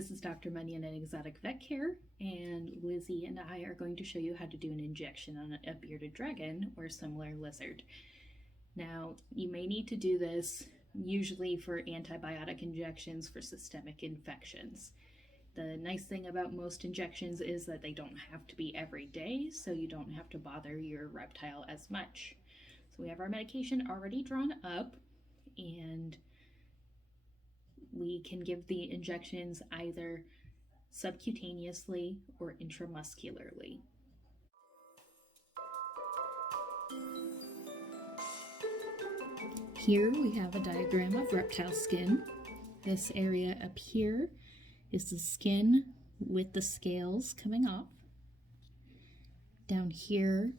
this is Dr. Munyon at Exotic Vet Care, and Lizzie and I are going to show you how to do an injection on a bearded dragon or similar lizard. Now, you may need to do this usually for antibiotic injections for systemic infections. The nice thing about most injections is that they don't have to be every day, so you don't have to bother your reptile as much. So we have our medication already drawn up, and we can give the injections either subcutaneously or intramuscularly. Here we have a diagram of reptile skin. This area up here is the skin with the scales coming off. Down here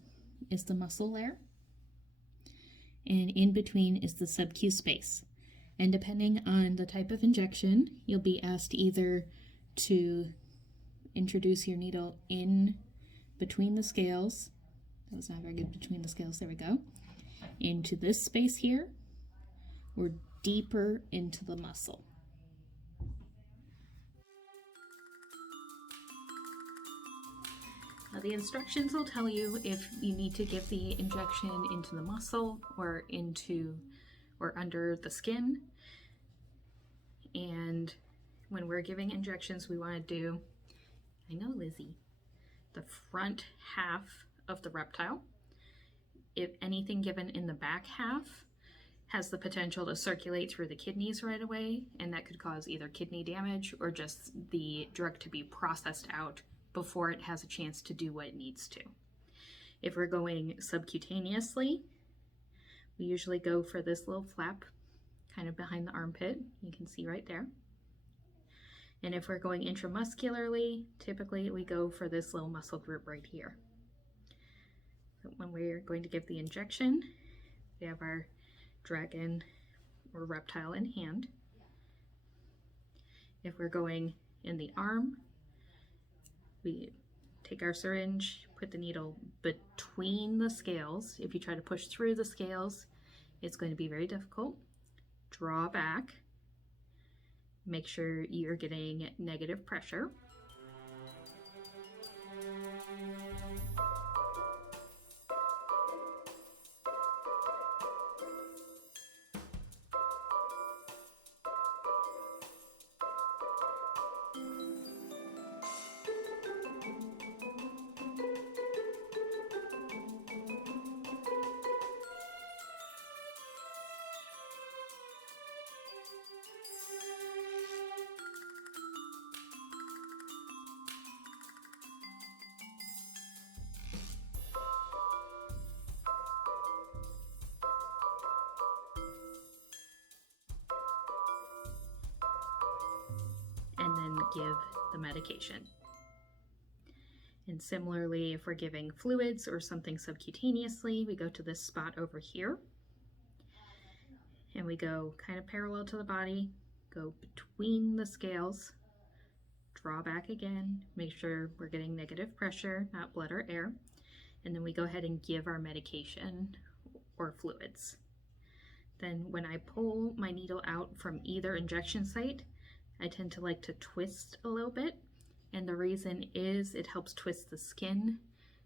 is the muscle layer. And in between is the subcu space. And depending on the type of injection, you'll be asked either to introduce your needle in between the scales. That was not very good, between the scales, there we go. Into this space here, or deeper into the muscle. Now the instructions will tell you if you need to give the injection into the muscle or under the skin. And when we're giving injections, we want to do, I know Lizzie, the front half of the reptile. If anything given in the back half has the potential to circulate through the kidneys right away, and that could cause either kidney damage or just the drug to be processed out before it has a chance to do what it needs to. If we're going subcutaneously, we usually go for this little flap kind of behind the armpit. You can see right there. And if we're going intramuscularly, typically we go for this little muscle group right here. So when we're going to give the injection, we have our dragon or reptile in hand. If we're going in the arm, we take our syringe, put the needle between the scales. If you try to push through the scales, it's going to be very difficult. Draw back. Make sure you're getting negative pressure. And then give the medication. And similarly, if we're giving fluids or something subcutaneously, we go to this spot over here, and we go kind of parallel to the body, go between the scales, draw back again, make sure we're getting negative pressure, not blood or air, and then we go ahead and give our medication or fluids. Then when I pull my needle out from either injection site, I tend to like to twist a little bit, and the reason is it helps twist the skin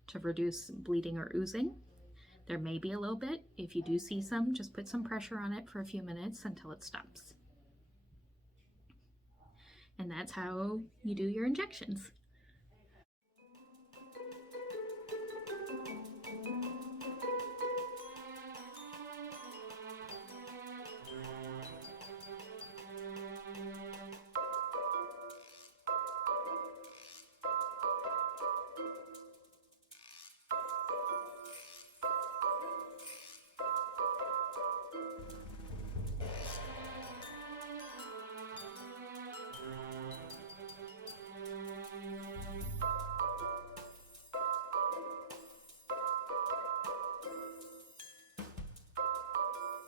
to reduce bleeding or oozing. There may be a little bit. If you do see some, just put some pressure on it for a few minutes until it stops. And that's how you do your injections.